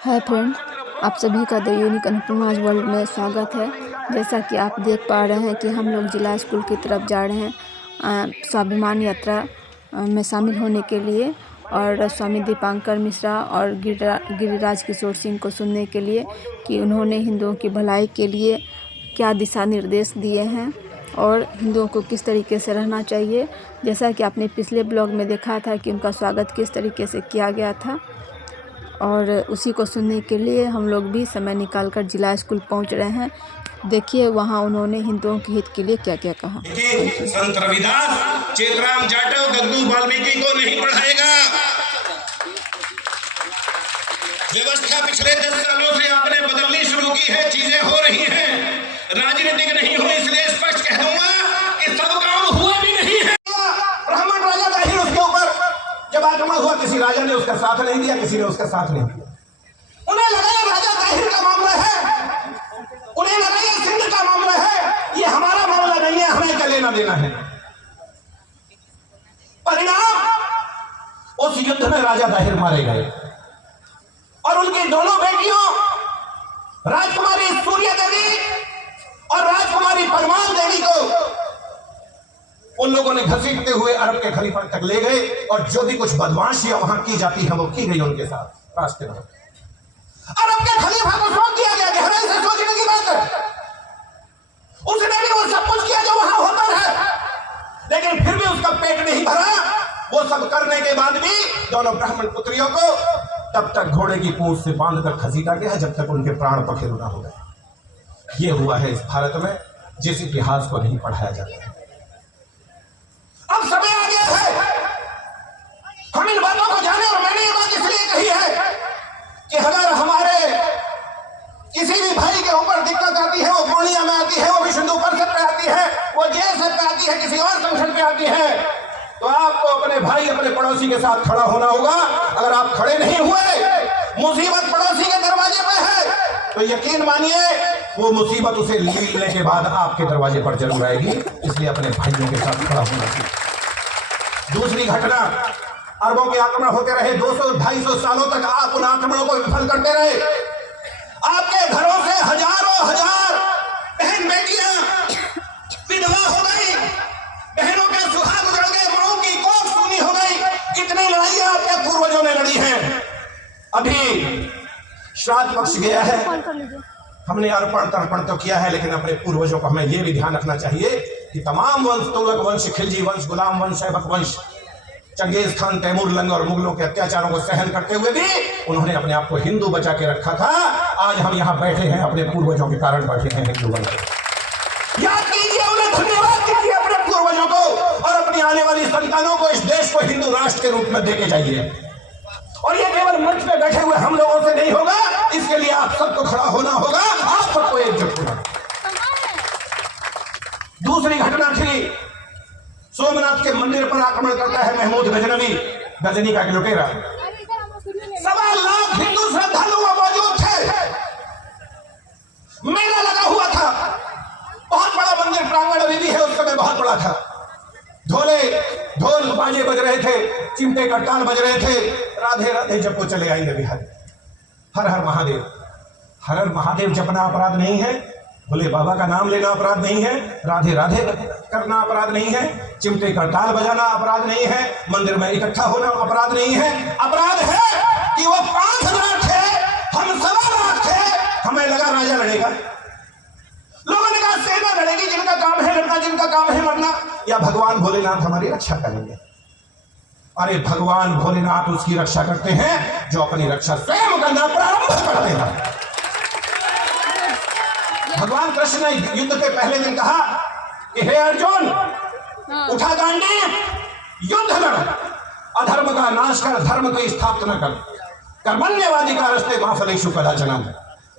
Hi friend, आप सभी का द यूनिक अनुपमाज वर्ल्ड में स्वागत है। जैसा कि आप देख पा रहे हैं कि हम लोग जिला स्कूल की तरफ जा रहे हैं स्वाभिमान यात्रा में शामिल होने के लिए और स्वामी दीपांकर मिश्रा और गिरिराज किशोर सिंह को सुनने के लिए कि उन्होंने हिंदुओं की भलाई के लिए क्या दिशा निर्देश दिए हैं और हिंदुओं को किस तरीके से रहना चाहिए। जैसा कि आपने पिछले ब्लॉग में देखा था कि उनका स्वागत किस तरीके से किया गया था और उसी को सुनने के लिए हम लोग भी समय निकालकर जिला स्कूल पहुंच रहे हैं। देखिए वहां उन्होंने हिंदुओं के हित के लिए क्या क्या कहा। संत रविदास, चेतराम जाटव, गद्दू वाल्मीकि को नहीं पढ़ाएगा। व्यवस्था पिछले 10 सालों से आपने बदलनी शुरू की है, चीजें हो रही हैं, राजनीतिक नहीं हो, इसलिए स्पष्ट कह दूंगा कि सब काम हुआ भी नहीं है। ब्राह्मण राजा दाहिर उसके ऊपर जब आक्रमण हुआ, किसी राजा ने उसका साथ नहीं दिया, किसी ने उसका साथ नहीं दिया। उन्हें लगा ये राजा दाहिर का मामला है, उन्हें लगा ये सिंध का मामला है, ये हमारा मामला नहीं है, हमें क्या लेना देना है। परिणाम, उस युद्ध में राजा दाहिर मारे गए और उनकी दोनों बेटियों राजकुमारी सूर्य देवी और राजकुमारी परमान देवी को उन लोगों ने घसीटते हुए अरब के खलीफा तक ले गए और जो भी कुछ बदमाशियां वहां की जाती है वो की गई उनके साथ रास्ते में। अरब के खलीफा को सौंप दिया गया, गहराई से सोचने की बात है। उसने भी वो सब कुछ किया जो वहां होता है, लेकिन फिर भी उसका पेट नहीं भरा। वो सब करने के बाद भी दोनों ब्राह्मण पुत्रियों को तब तक घोड़े की पूंछ से बांधकर घसीटा गया जब तक उनके प्राण पखेरु न हो गए। ये हुआ है इस भारत में जिस इतिहास को नहीं पढ़ाया जाता है। अब समय आ गया है हम इन बातों को जाने, और मैंने ये बात इसलिए कही है कि अगर हमारे किसी भी भाई के ऊपर दिक्कत आती है, वो पूर्णिया में आती है, वो विश्व हिंदू परिषद पे आती है, वो जेएसएफ पे आती है, किसी और संगठन पे आती है, तो आपको अपने भाई अपने पड़ोसी के साथ खड़ा होना होगा। अगर आप खड़े नहीं हुए, मुसीबत पड़ोसी के दरवाजे पे है, तो यकीन मानिए वो मुसीबत उसे लेने के बाद आपके दरवाजे पर जरूर आएगी। इसलिए अपने भाइयों के साथ खड़ा होना चाहिए। दूसरी घटना, अरबों के आक्रमण होते रहे, 200-250 सालों तक आप उन आक्रमणों को विफल करते रहे। आपके घरों से हजारों हजार बहन बेटियां विधवा हो गई, बहनों के सुहाग उजड़ गए, माओ की कोख सूनी हो गई। इतनी लड़ाइयां आपके पूर्वजों ने लड़ी हैं। अभी श्राद्ध पक्ष गया है, हमने अर्पण तर्पण तो किया है, लेकिन अपने पूर्वजों को हमें यह भी ध्यान रखना चाहिए कि तमाम वंश, तुगलक वंश, खिलजी वंश, गुलाम वंश, ऐबक वंश, चंगेज खान, तैमूर लंग और मुगलों के अत्याचारों को सहन करते हुए भी उन्होंने अपने आप को हिंदू बचा के रखा था। आज हम यहाँ बैठे हैं अपने पूर्वजों के कारण बैठे हैं हिंदू बनकर। याद कीजिए, उन्हें धन्यवाद कीजिए अपने पूर्वजों को, और अपनी आने वाली संतानों को इस देश को हिंदू राष्ट्र के रूप में देके जाइए। और ये केवल मंच पे बैठे हुए हम लोगों से नहीं होगा, इसके लिए आप सबको खड़ा होना होगा, आप सबको एकजुट होना। दूसरी घटना थी, सोमनाथ के मंदिर पर आक्रमण करता है महमूद गजनवी, गजनी का लुटेरा। 1.25 लाख हिंदू श्रद्धालु मौजूद थे, मेला लगा हुआ था, बहुत बड़ा मंदिर प्रांगण अभी भी है, उस समय बहुत बड़ा था। ढोल बाजे बज रहे थे, चिमटे का ताल बज रहे थे, राधे राधे जब को चले आएंगे बिहार। हर हर महादेव, हर हर महादेव जपना अपराध नहीं है, भोले बाबा का नाम लेना अपराध नहीं है, राधे राधे करना अपराध नहीं है, चिमटे का ताल बजाना अपराध नहीं है, मंदिर में इकट्ठा होना अपराध नहीं है। अपराध है कि वो 5,000 थे, हम 1.25 लाख थे, हमें लगा राजा लड़ेगा, लोगों ने कहा सेना लड़ेगी, जिनका काम है लड़ना, जिनका काम है मरना, या भगवान भोलेनाथ हमारी रक्षा करेंगे। अरे भगवान भोलेनाथ उसकी रक्षा करते हैं जो अपनी रक्षा स्वयं करना प्रारंभ करते हैं। भगवान कृष्ण ने युद्ध के पहले दिन कहा कि हे अर्जुन, उठा गांडीव, युद्ध लड़, अधर्म का नाश कर, धर्म को स्थापित न कर, कर्मण्यवादी का रस्ते माफलेशु कदाचनम।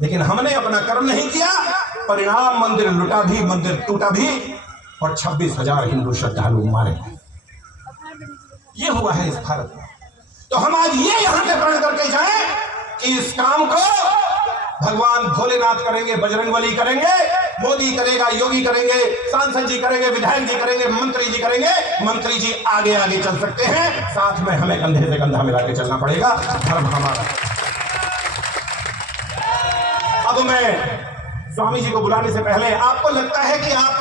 लेकिन हमने अपना कर्म नहीं किया, परिणाम मंदिर लुटा भी, मंदिर टूटा भी, और 26,000 हिंदू श्रद्धालु मारे। ये हुआ है इस भारत में। तो हम आज ये यहां से प्रण करके जाएं कि इस काम को भगवान भोलेनाथ करेंगे, बजरंगबली करेंगे, मोदी करेगा, योगी करेंगे, सांसद जी करेंगे, विधायक जी करेंगे, मंत्री जी करेंगे। मंत्री जी आगे आगे चल सकते हैं, साथ में हमें कंधे से कंधा मिला के चलना पड़ेगा। धर्म हमारा। को मैं स्वामी जी को बुलाने से पहले, आपको लगता है कि आप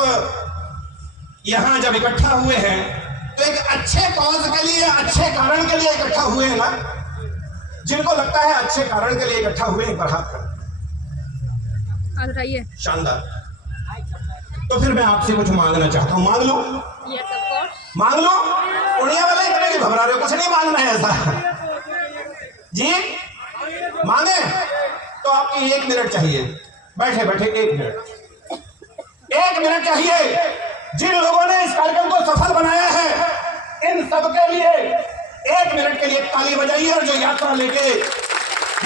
यहां जब इकट्ठा हुए हैं तो एक अच्छे कॉज के लिए, अच्छे कारण के लिए इकट्ठा हुए हैं ना? जिनको लगता है अच्छे कारण के लिए इकट्ठा हुए, एक बार हाथ बताइए। शानदार। तो फिर मैं आपसे कुछ मांगना चाहता हूं, मांग लो। Yes of course. मांग लो। उड़िया वाले इतने क्यों घबरा रहे हो? कुछ नहीं मांगना है ऐसा जी। मांगे तो आपकी 1 मिनट चाहिए। बैठे बैठे 1 मिनट, 1 मिनट चाहिए। जिन लोगों ने इस कार्यक्रम को सफल बनाया है, इन सबके लिए 1 मिनट के लिए ताली बजाइए। और जो यात्रा लेके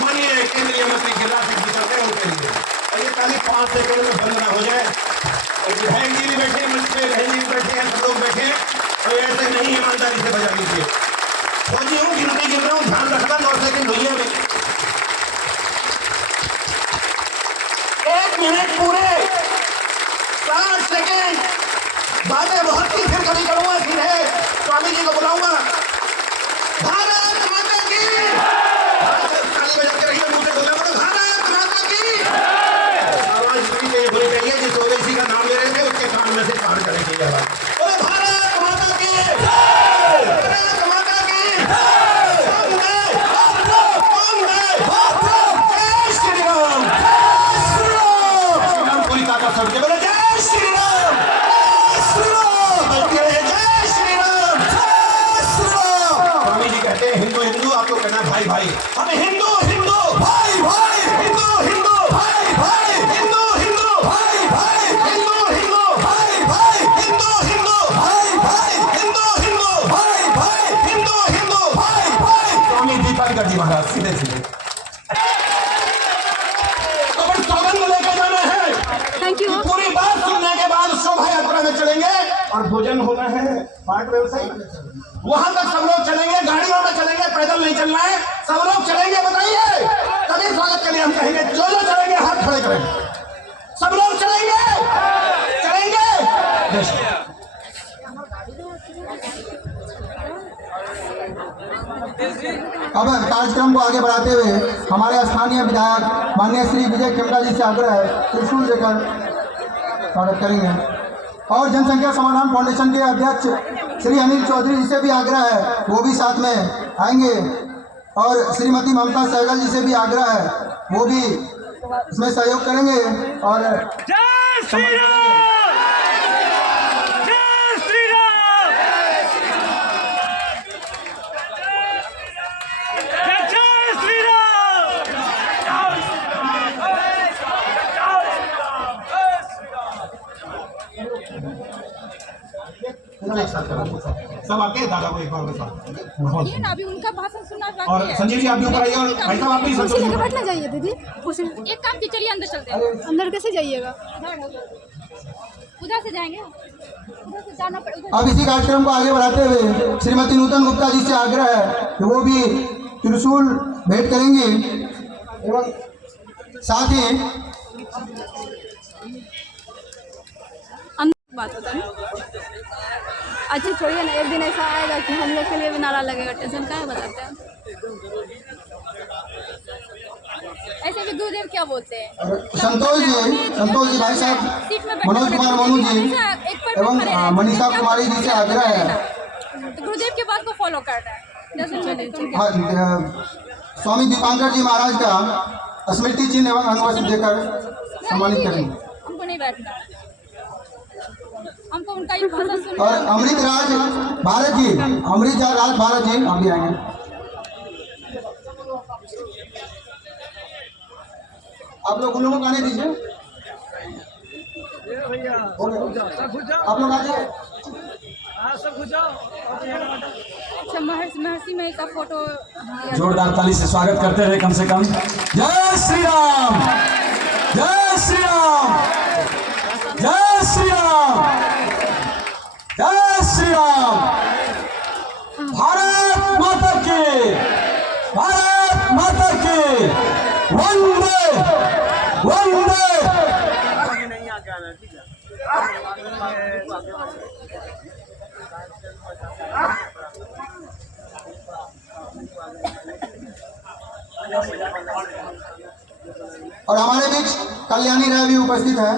माननीय केंद्रीय मंत्री गिरिराज सिंह जी चलते हैं, उनके लिए और ये ताली 5 सेकंड में बंद ना हो जाए। और विधायक जी भी बैठे मंच पे, बहन जी भी बैठे हैं, सब लोग बैठे, और ऐसे नहीं ईमानदारी से बजा लीजिए। फौजी हूँ, गिनती गिन रहा हूँ, ध्यान रखना। 9 सेकंड हुई है। 1 मिनट पूरे 60 सेकंड। बातें बहुत थी, फिर कभी करूंगा। सीधे स्वामी जी को बुलाऊंगा। भारत माता की, ताली बजा के रहिए, मुझे बोलना पड़ता। भारत माता की आवाज बुरी चाहिए। जिस ओवैसी का नाम ले रहे थे उसके कान में से पार करें चाहिए आवाज। भारत माता की, भारत माता की, जय श्री राम, पूरी ताकत सबके बोले जय श्री राम, जय श्री राम। स्वामी जी कहते हैं हिंदू हिंदू, आपको कहना भाई भाई। हमें हिंदू हिंदू भाई भाई, हिंदू हिंदू भाई भाई, हिंदू हिंदू भाई भाई, हिंदू हिंदू भाई भाई, हिंदू हिंदू भाई भाई, हिंदू हिंदू भाई भाई, हिंदू हिंदू भाई भाई। स्वामी दीपांकर जी महाराज सीधे सीधे सौगंध लेके जाना है। Thank you. पूरी बात सुनने के बाद शोभा यात्रा में चलेंगे और भोजन होना है पाठ व्यवसायी। वहां तक सब लोग चलेंगे, गाड़ियों में चलेंगे, पैदल नहीं चलना है। सब लोग चलेंगे, बताइए। तभी स्वागत के लिए हम कहेंगे जो जो चलेंगे हाथ खड़े करेंगे। सब लोग चलेंगे, चलेंगे। अब कार्यक्रम को आगे बढ़ाते हुए हमारे स्थानीय विधायक माननीय श्री विजय खेमका जी से आग्रह है, त्रिशूल देकर स्वागत करेंगे। और जनसंख्या समाधान फाउंडेशन के अध्यक्ष श्री अनिल चौधरी जी से भी आग्रह है, वो भी साथ में आएंगे। और श्रीमती ममता सहगल जी से भी आग्रह है, वो भी इसमें सहयोग करेंगे। और जय श्री राम, जय श्री राम, जय श्री सब आके दादा को एक बार बता। ये ना अभी उनका भाषण सुनना बाकी और है। संजय जी आप भी ऊपर आइए। और भाई साहब आप भी कुर्सी लेके बैठना चाहिए दीदी। एक काम की, चलिए अंदर चलते हैं। अंदर कैसे जाइएगा? उधर से जाएंगे, उधर से जाना पड़ेगा। अब इसी कार्यक्रम को आगे बढ़ाते हुए श्रीमती नूतन गुप्ता जी से आग्रह है कि वो भी त्रिशूल भेंट करेंगी। एवं साथ ही बात होता है। अच्छा छोड़िए ना, एक दिन ऐसा आएगा कि हम लोग के लिए भी नारा लगेगा। टेंशन का है, बताते हैं। ऐसे भी गुरुदेव क्या बोलते हैं? संतोष जी भाई साहब, मनोज कुमार मोनू जी एवं मनीषा कुमारी जी से आग्रह है। तो गुरुदेव के बात को फॉलो करना है। स्वामी दीपांकर जी महाराज का स्मृति चिन्ह एवं अंगवस्त्र देकर सम्मानित करेंगे। हमको नहीं बैठना, हमको उनका ही भाषण सुनना। और अमृत राज भारत जी, आप भी आएंगे। आप लोग उन लोगों को आने दीजिए। आप लोग आ जाइए। अच्छा, महर्षि में का फोटो जोरदार ताली से स्वागत करते रहे कम से कम। जय श्री राम, जय श्री राम, जय श्री राम, जय श्री राम। भारत माता की, भारत माता की, वंदे वंदे। और हमारे बीच कल्याणी राय भी उपस्थित है।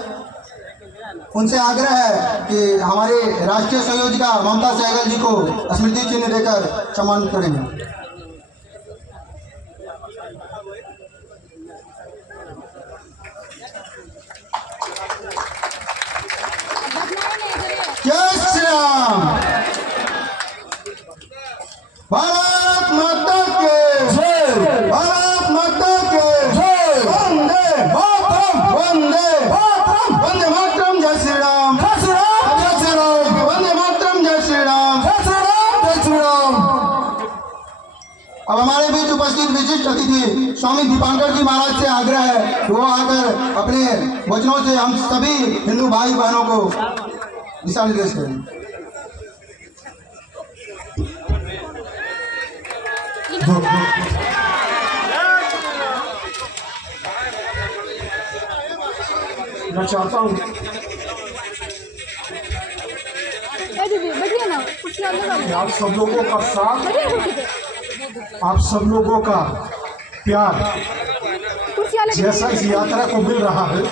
उनसे आग्रह है कि हमारे राष्ट्रीय संयोजिका ममता सहगल जी को स्मृति चिन्ह देकर सम्मानित करेंगे। जय श्री राम। भारत माता के जय। भारत माता के जय। वंदे मातरम। वंदे मातरम। वंदे मातरम। जय श्री राम। जय श्री राम। जय श्री राम। वंदे मातरम। जय श्री राम। जय श्री राम। जय श्री राम। अब हमारे बीच उपस्थित विशिष्ट अतिथि स्वामी दीपांकर जी महाराज से आग्रह है कि वो आकर अपने वचनों से हम सभी हिंदू भाई बहनों को दिशा निर्देश करें। मैं चाहता हूँ बैठिए ना, कुर्सी अंदर वाली। कि आप सब लोगों का साथ, बैठिए कुर्सी पे। आप सब लोगों का प्यार कुर्सी वाले जैसा इस यात्रा को मिल रहा है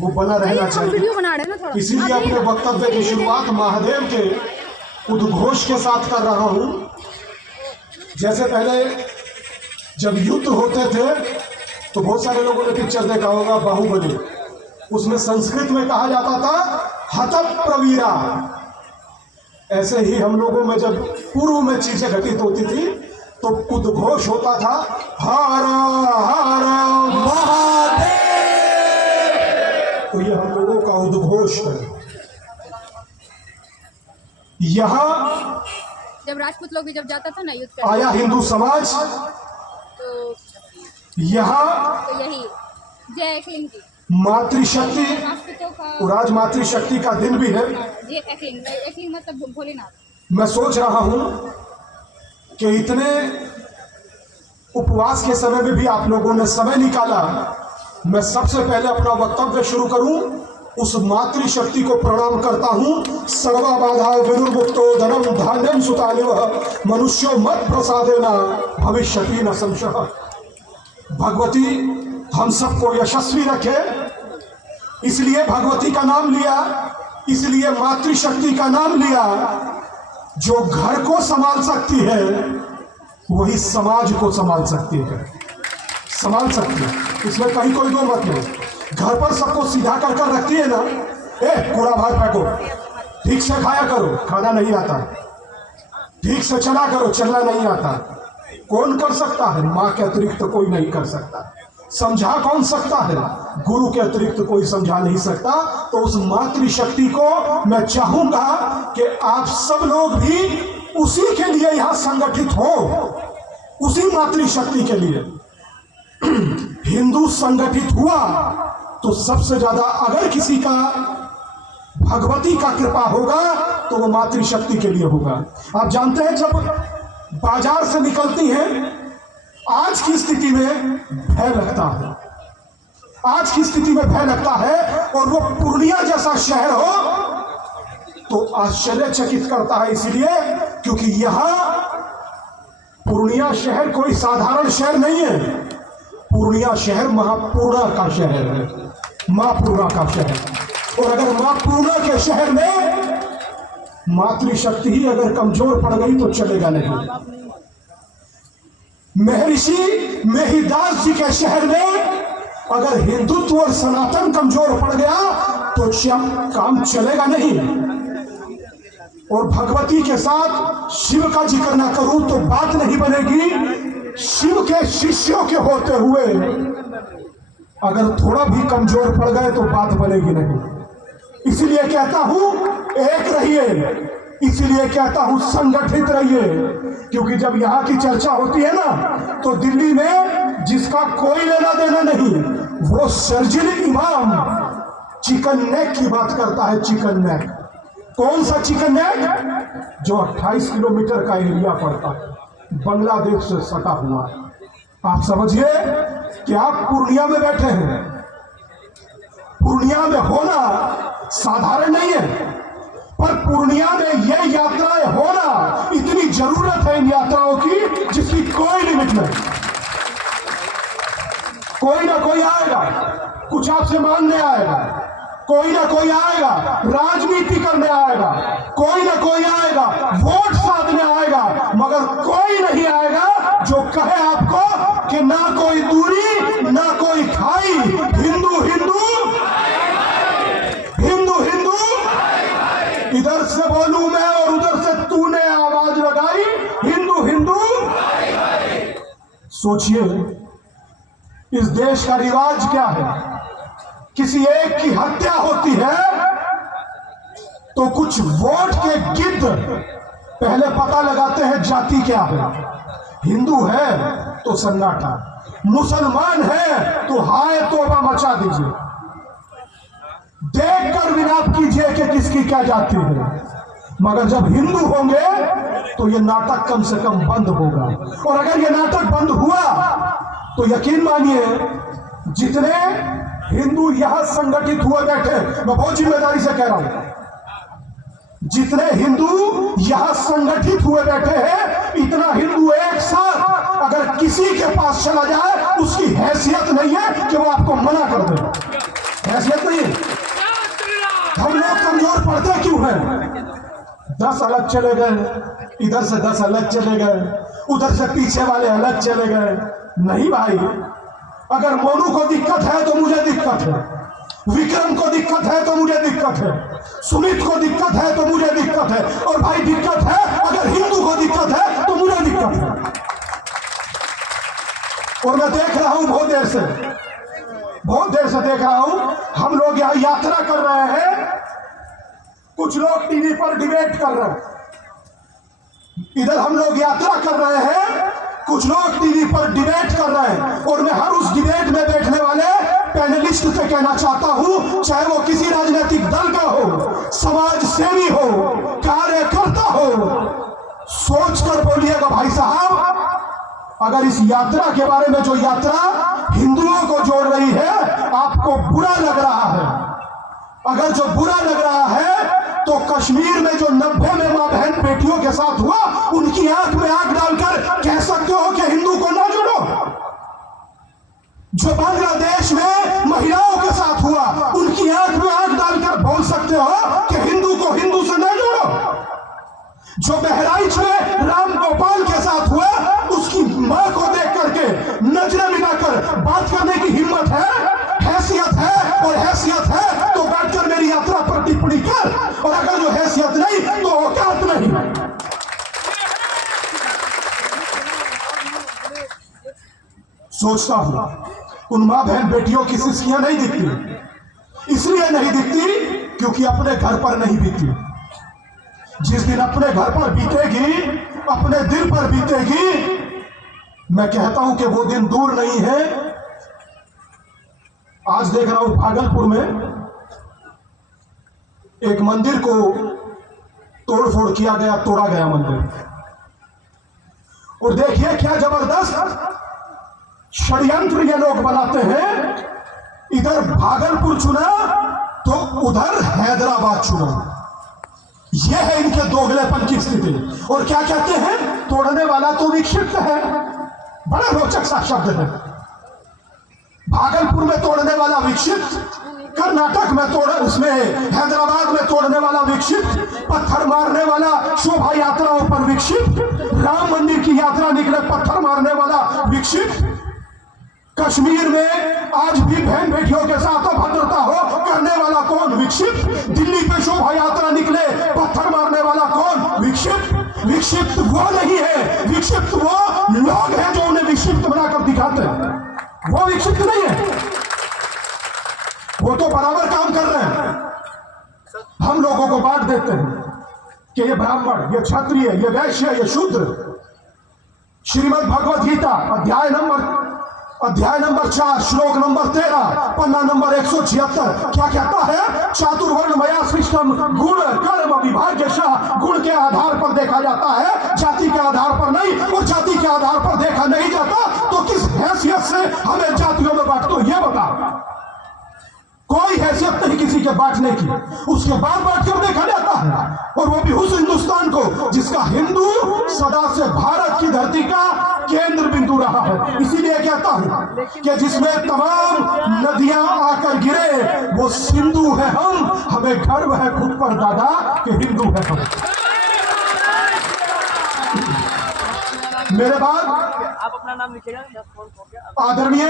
वो बना रहना हम चाहिए। वीडियो बना रहे हैं ना थोड़ा। इसीलिए अपने वक्तव्य की शुरुआत महादेव के उद्घोष के साथ कर रहा हूँ। जैसे पहले जब युद्ध होते थे तो बहुत सारे लोगों ने पिक्चर देखा होगा बाहुबली, उसमें संस्कृत में कहा जाता था हतः प्रवीरा। ऐसे ही हम लोगों में जब पूर्व में चीजें घटित होती थी तो उद्घोष होता था हर हर महादेव। तो ये हम लोगों का उद्घोष है। यहाँ जब राजपूत लोग भी जब जाता था ना युद्ध करने, आया हिंदू समाज, तो यहाँ यही जय एकलिंग जी मातृशक्ति राजपूतों का और आज मातृशक्ति का दिन भी है। जय एकलिंग। एकलिंग मतलब भोलेनाथ। मैं सोच रहा हूं कि इतने उपवास के समय में भी आप लोगों ने समय निकाला। मैं सबसे पहले अपना वक्तव्य शुरू करूं, उस मातृशक्ति को प्रणाम करता हूं। सर्वा बाधा विनुर्मुक्तो धनम धान्यम सुतानिव मनुष्यो मत प्रसादेना भविष्यति न संशय। भगवती हम सबको यशस्वी रखे, इसलिए भगवती का नाम लिया, इसलिए मातृशक्ति का नाम लिया। जो घर को संभाल सकती है वही समाज को संभाल सकती है, संभाल सकती है, इसमें कहीं कोई दो मत नहीं। घर पर सबको सीधा कर कर रखती है ना, कूड़ा बाहर फेंको, ठीक से खाया करो, खाना नहीं आता, ठीक से चला करो, चलना नहीं आता। कौन कर सकता है? माँ के अतिरिक्त तो कोई नहीं कर सकता। समझा कौन सकता है? गुरु के अतिरिक्त तो कोई समझा नहीं सकता। तो उस मातृशक्ति को मैं चाहूंगा कि आप सब लोग भी उसी के लिए यहां संगठित हो, उसी मातृशक्ति के लिए। हिंदू संगठित हुआ तो सबसे ज्यादा अगर किसी का भगवती का कृपा होगा तो वो मातृशक्ति के लिए होगा। आप जानते हैं जब बाजार से निकलती हैं, आज की स्थिति में भय लगता है, आज की स्थिति में भय लगता है, और वो पूर्णिया जैसा शहर हो तो आश्चर्यचकित करता है। इसलिए क्योंकि यहां पूर्णिया शहर कोई साधारण शहर नहीं है। पूर्णिया शहर महापूर्णा का शहर है, मां पूर्णा का शहर। और अगर मां पूर्णा के शहर में मातृशक्ति ही अगर कमजोर पड़ गई तो चलेगा नहीं। महर्षि मेहिदास जी के शहर में अगर हिंदुत्व और सनातन कमजोर पड़ गया तो काम चलेगा नहीं। और भगवती के साथ शिव का जिक्र ना करूं तो बात नहीं बनेगी। शिव के शिष्यों के होते हुए अगर थोड़ा भी कमजोर पड़ गए तो बात बनेगी नहीं। इसलिए कहता हूं एक रहिए, इसलिए कहता हूं संगठित रहिए। क्योंकि जब यहां की चर्चा होती है ना तो दिल्ली में जिसका कोई लेना देना नहीं, वो सर्जिल इमाम चिकन नेक की बात करता है। चिकन नेक, कौन सा चिकन नेक? जो 28 किलोमीटर का एरिया पड़ता है, बांग्लादेश से सटा हुआ। आप समझिए कि आप पूर्णिया में बैठे हैं। पूर्णिया में होना साधारण नहीं है, पर पूर्णिया में ये यात्राएं होना इतनी जरूरत है इन यात्राओं की जिसकी कोई लिमिट नहीं। कोई ना कोई आएगा, कुछ आपसे मांगने आएगा, कोई ना कोई आएगा राजनीति करने आएगा, कोई ना कोई आएगा वोट साधने आएगा, मगर कोई नहीं आएगा जो कहे आपको कि ना कोई दूरी ना कोई खाई, हिंदू हिंदू हिंदू हिंदू। इधर से बोलूं मैं और उधर से तूने आवाज लगाई, हिंदू हिंदू। सोचिए इस देश का रिवाज क्या है, किसी एक की हत्या होती है तो कुछ वोट के गिद्ध पहले पता लगाते हैं जाति क्या है। हिंदू है तो सन्नाटा, मुसलमान है तो हाय तौबा मचा दीजिए, देखकर विलाप कीजिए कि किसकी क्या जाति है। मगर जब हिंदू होंगे तो ये नाटक कम से कम बंद होगा, और अगर ये नाटक बंद हुआ तो यकीन मानिए जितने हिंदू यहां संगठित हुए बैठे, मैं बहुत जिम्मेदारी से कह रहा हूं, जितने हिंदू यहां संगठित हुए बैठे हैं, इतना हिंदू एक साथ अगर किसी के पास चला जाए उसकी हैसियत नहीं है कि वो आपको मना कर दे, हैसियत नहीं है। हम लोग कमजोर पड़ते क्यों हैं? 10 अलग चले गए, इधर से 10 अलग चले गए, उधर से पीछे वाले अलग चले गए। नहीं भाई, अगर मोनू को दिक्कत है तो मुझे दिक्कत है, विक्रम को दिक्कत है तो मुझे दिक्कत है, सुमित को दिक्कत है तो मुझे दिक्कत है, और भाई दिक्कत है अगर हिंदू को दिक्कत है तो मुझे दिक्कत है। और मैं देख रहा हूं बहुत देर से देख रहा हूं, हम लोग यहां यात्रा कर रहे हैं, कुछ लोग टीवी पर डिबेट कर रहे हैं, इधर हम लोग यात्रा कर रहे हैं, कुछ लोग टीवी पर डिबेट कर रहे हैं। और मैं हर उस डिबेट में बैठने वाले पैनलिस्ट से कहना चाहता हूं, चाहे वो किसी राजनीतिक दल का हो, समाज सेवी हो, कार्यकर्ता हो, सोच कर बोलिएगा भाई साहब, अगर इस यात्रा के बारे में जो यात्रा हिंदुओं को जोड़ रही है आपको बुरा लग रहा है, अगर जो बुरा लग रहा है तो कश्मीर में जो 90 में मां बहन बेटियों के साथ हुआ, उनकी आंख में आंख डालकर कह सकते हो कि हिंदू को ना जोड़ो। जो बांग्लादेश में महिलाओं के साथ हुआ, उनकी आंख में आंख डालकर बोल सकते हो कि हिंदू को हिंदू से ना जोड़ो। जो बहराइच में राम गोपाल के साथ हुआ, उसकी मां को देख करके नजरें मिलाकर बात करने की हिम्मत है, हैसियत है, और हैसियत है तो बैठकर मेरी यात्रा पर टिप्पणी कर, और अगर जो हैसियत नहीं तो औकात नहीं। सोचता हूं उन मां बहन बेटियों की सिस्कियां नहीं दिखती, इसलिए नहीं दिखती क्योंकि अपने घर पर नहीं बीती। जिस दिन अपने घर पर बीतेगी, अपने दिल पर बीतेगी, मैं कहता हूं कि वो दिन दूर नहीं है। आज देख रहा हूं भागलपुर में एक मंदिर को तोड़फोड़ किया गया, तोड़ा गया मंदिर, और देखिए क्या जबरदस्त षड्यंत्र ये लोग बनाते हैं। इधर भागलपुर चुना तो उधर हैदराबाद चुना, यह है इनके दोगलेपन की स्थिति। और क्या कहते हैं, तोड़ने वाला तो विक्षिप्त है, बड़ा रोचक सा शब्द है। भागलपुर में तोड़ने वाला विक्षिप्त, कर्नाटक में उसमें हैदराबाद में तोड़ने वाला विक्षिप्त, पत्थर मारने वाला शोभा यात्राओं पर विक्षिप्त, राम मंदिर की यात्रा निकले पत्थर मारने वाला विक्षिप्त, कश्मीर में आज भी बहन बेटियों के साथ अभद्रता हो करने वाला कौन, विक्षिप्त, दिल्ली पे शोभा यात्रा निकले पत्थर मारने वाला कौन, विक्षिप्त। विक्षिप्त वो नहीं है, विक्षिप्त वो लोग हैं जो उन्हें विक्षिप्त बनाकर दिखाते हैं, वो विक्षिप्त नहीं है, वो तो बराबर काम कर रहे हैं। हम लोगों को बांट देते हैं कि ये ब्राह्मण, ये क्षत्रिय, ये वैश्य, ये शूद्र। श्रीमद् भगवद गीता अध्याय नंबर 4 श्लोक नंबर 13 पन्ना नंबर 176 क्या कहता है, चातुर्वर्ण मया सृष्टम गुण कर्म विभाग्यशः। गुण के आधार पर देखा जाता है, जाति के आधार पर नहीं, और जाति के आधार पर देखा नहीं जाता तो किस हैसियत से हमें जातियों में बांट दो, ये बताओ। कोई हैसियत नहीं किसी के बांटने की, उसके बाद बांट कर देखा जाता है, और वो भी उस हिंदुस्तान हिंदुस्तान को, जिसका हिंदू सदा से भारत की धरती का केंद्र बिंदु रहा है। इसीलिए कहता हूं कि जिसमें तमाम नदियां आकर गिरे वो सिंधु है हम, हमें गर्व है खुद पर दादा कि हिंदू है हम। मेरे बाद आप अपना नाम लिखिएगा। आदरणीय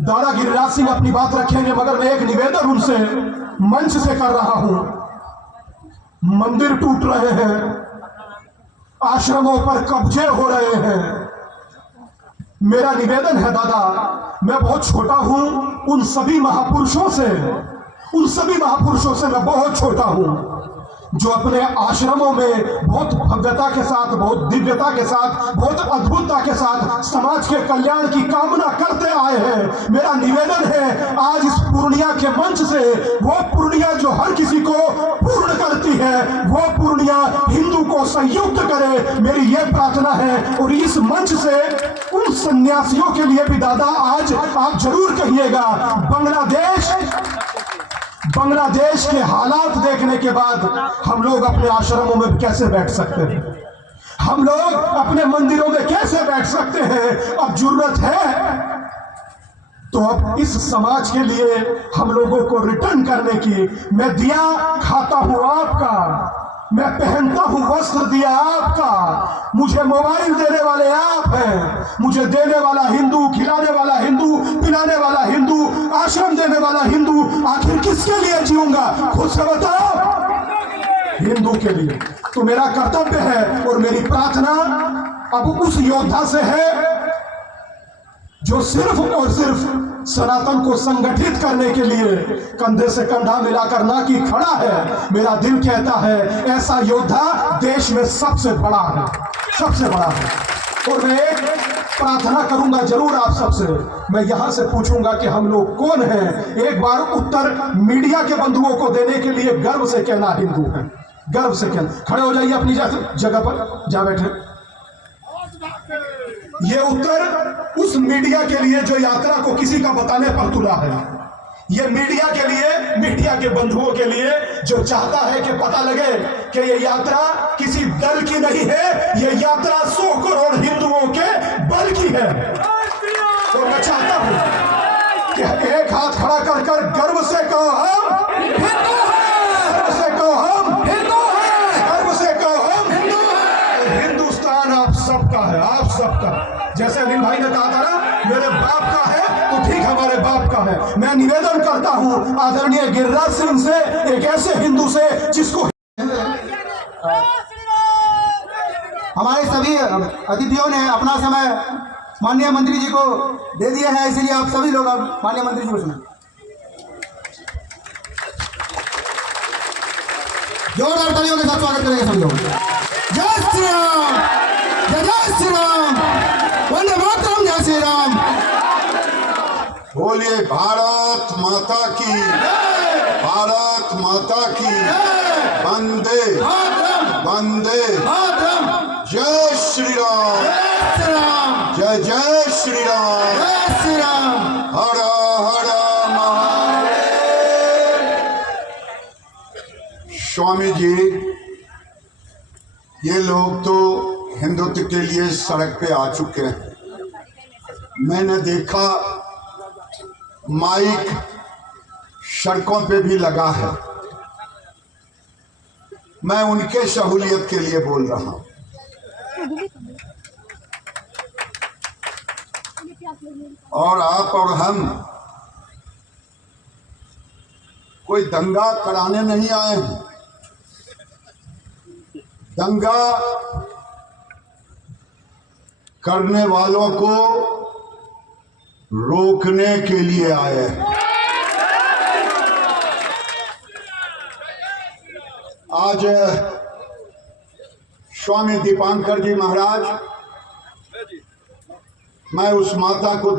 दादा गिरिराज सिंह अपनी बात रखेंगे, मगर मैं एक निवेदन उनसे मंच से कर रहा हूं। मंदिर टूट रहे हैं, आश्रमों पर कब्जे हो रहे हैं। मेरा निवेदन है दादा, मैं बहुत छोटा हूं, उन सभी महापुरुषों से मैं बहुत छोटा हूं जो अपने आश्रमों में बहुत भव्यता के साथ, बहुत दिव्यता के साथ, बहुत अद्भुतता के साथ समाज के कल्याण की कामना करते आए हैं। मेरा निवेदन है आज इस पूर्णिया के मंच से, वो पूर्णिया जो हर किसी को पूर्ण करती है, वो पूर्णिया हिंदू को संयुक्त करे, मेरी ये प्रार्थना है। और इस मंच से उन सन्यासियों के लिए भी दादा आज आप जरूर कहिएगा, बांग्लादेश के हालात देखने के बाद हम लोग अपने आश्रमों में कैसे बैठ सकते हैं, हम लोग अपने मंदिरों में कैसे बैठ सकते हैं। अब जरूरत है तो अब इस समाज के लिए हम लोगों को रिटर्न करने की। मैं दिया खाता हूं आपका, मैं पहनता हूं वस्त्र दिया आपका, मुझे मोबाइल देने वाले आप हैं, मुझे देने वाला हिंदू, खिलाने वाला हिंदू, पिलाने वाला हिंदू, आश्रम देने वाला हिंदू। आखिर किसके लिए जीऊंगा, खुद से बताओ। हिंदू के लिए। तो मेरा कर्तव्य है और मेरी प्रार्थना अब उस योद्धा से है जो सिर्फ और सिर्फ सनातन को संगठित करने के लिए कंधे से कंधा मिलाकर ना कि खड़ा है। मेरा दिल कहता है ऐसा योद्धा देश में सबसे बड़ा है, सबसे बड़ा है। और मैं एक प्रार्थना करूंगा जरूर आप सबसे, मैं यहां से पूछूंगा कि हम लोग कौन हैं। एक बार उत्तर मीडिया के बंधुओं को देने के लिए गर्व से कहना हिंदू है, गर्व से कहना। खड़े हो जाइए अपनी जगह पर, जा बैठे। ये उत्तर उस मीडिया के लिए जो यात्रा को किसी का बताने पर तुला है, ये मीडिया के लिए, मीडिया के बंधुओं के लिए जो चाहता है कि पता लगे कि ये यात्रा किसी दल की नहीं है, ये यात्रा 100 करोड़ हिंदुओं के बल की है। तो मैं चाहता हूं कि एक हाथ खड़ा कर कर गर्व से कहो हम हिंदू हैं, गर्व से कहो हम हिंदू हैं, गर्व से कहो हम हिंदू हैं। हिंदुस्तान आप सबका है, आप सबका। जैसे अनिल भाई ने कहा था ना मेरे बाप का है, तो ठीक हमारे बाप का है। मैं निवेदन करता हूं आदरणीय गिरिराज सिंह से, एक ऐसे हिंदू से जिसको हमारे सभी अतिथियों ने अपना समय माननीय मंत्री जी को दे दिया है, इसलिए आप सभी लोग अब माननीय मंत्री जी को सुनें। जोरदार तालियों के साथ स्वागत करेंगे सभी लोग। जय श्री राम, जय जय श्री राम, वंदे मातरम, जय श्री राम। बोलिए भारत माता की, भारत माता की, वंदे वंदे, जय श्री राम, जय जय श्री राम, जय श्री राम। हर हर महादेव। स्वामी जी, ये लोग तो हिंदुत्व के लिए सड़क पे आ चुके हैं। मैंने देखा माइक सड़कों पे भी लगा है। मैं उनके सहूलियत के लिए बोल रहा हूं। और आप और हम कोई दंगा कराने नहीं आए हैं। दंगा करने वालों को रोकने के लिए आए हैं। आज स्वामी दीपांकर जी महाराज, मैं उस माता को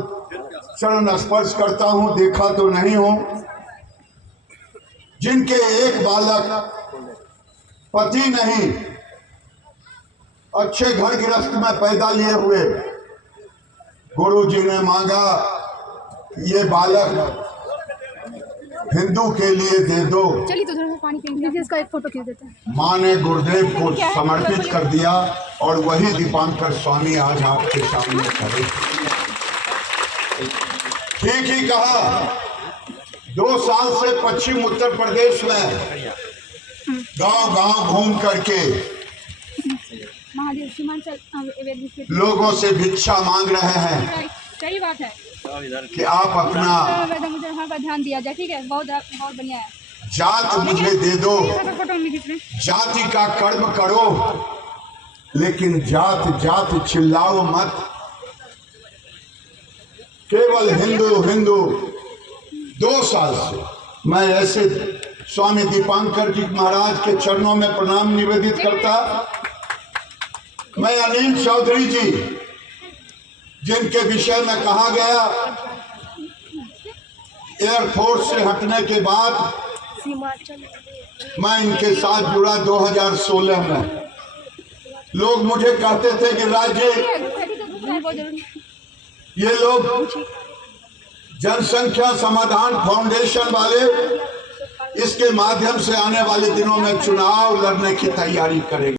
चरण स्पर्श करता हूं, देखा तो नहीं हूं, जिनके एक बालक, पति नहीं, अच्छे घर गृहस्थ में पैदा लिए हुए, गुरु जी ने मांगा ये बालक हिंदू के लिए दे दो। चलिए तो थोड़ा पानी पीजिए, इसका एक फोटो खींच देते हैं। माँ ने गुरुदेव को समर्पित कर दिया और वही दीपांकर स्वामी आज आपके सामने खड़े। ठीक ही कहा। 2 साल से पश्चिम उत्तर प्रदेश में गांव-गांव घूम करके महादेव सीमांचल लोगों से भिक्षा मांग रहे हैं सही बात है कि आप अपना मुझे वहाँ पर ध्यान दिया जाए। ठीक है, बहुत बहुत बढ़िया है। जात मुझे दे दो, फोटो में खींच लें। जाति का कर्म करो, लेकिन जात जात चिल्लाओ मत। केवल हिंदू हिंदू। 2 साल से मैं ऐसे स्वामी दीपांकर जी महाराज के चरणों में प्रणाम निवेदित करता। मैं अनिल चौधरी जी, जिनके विषय में कहा गया एयरफोर्स से हटने के बाद मैं इनके साथ जुड़ा 2016 में। लोग मुझे कहते थे कि राज्य ये लोग जनसंख्या समाधान फाउंडेशन वाले इसके माध्यम से आने वाले दिनों में चुनाव लड़ने की तैयारी करेंगे।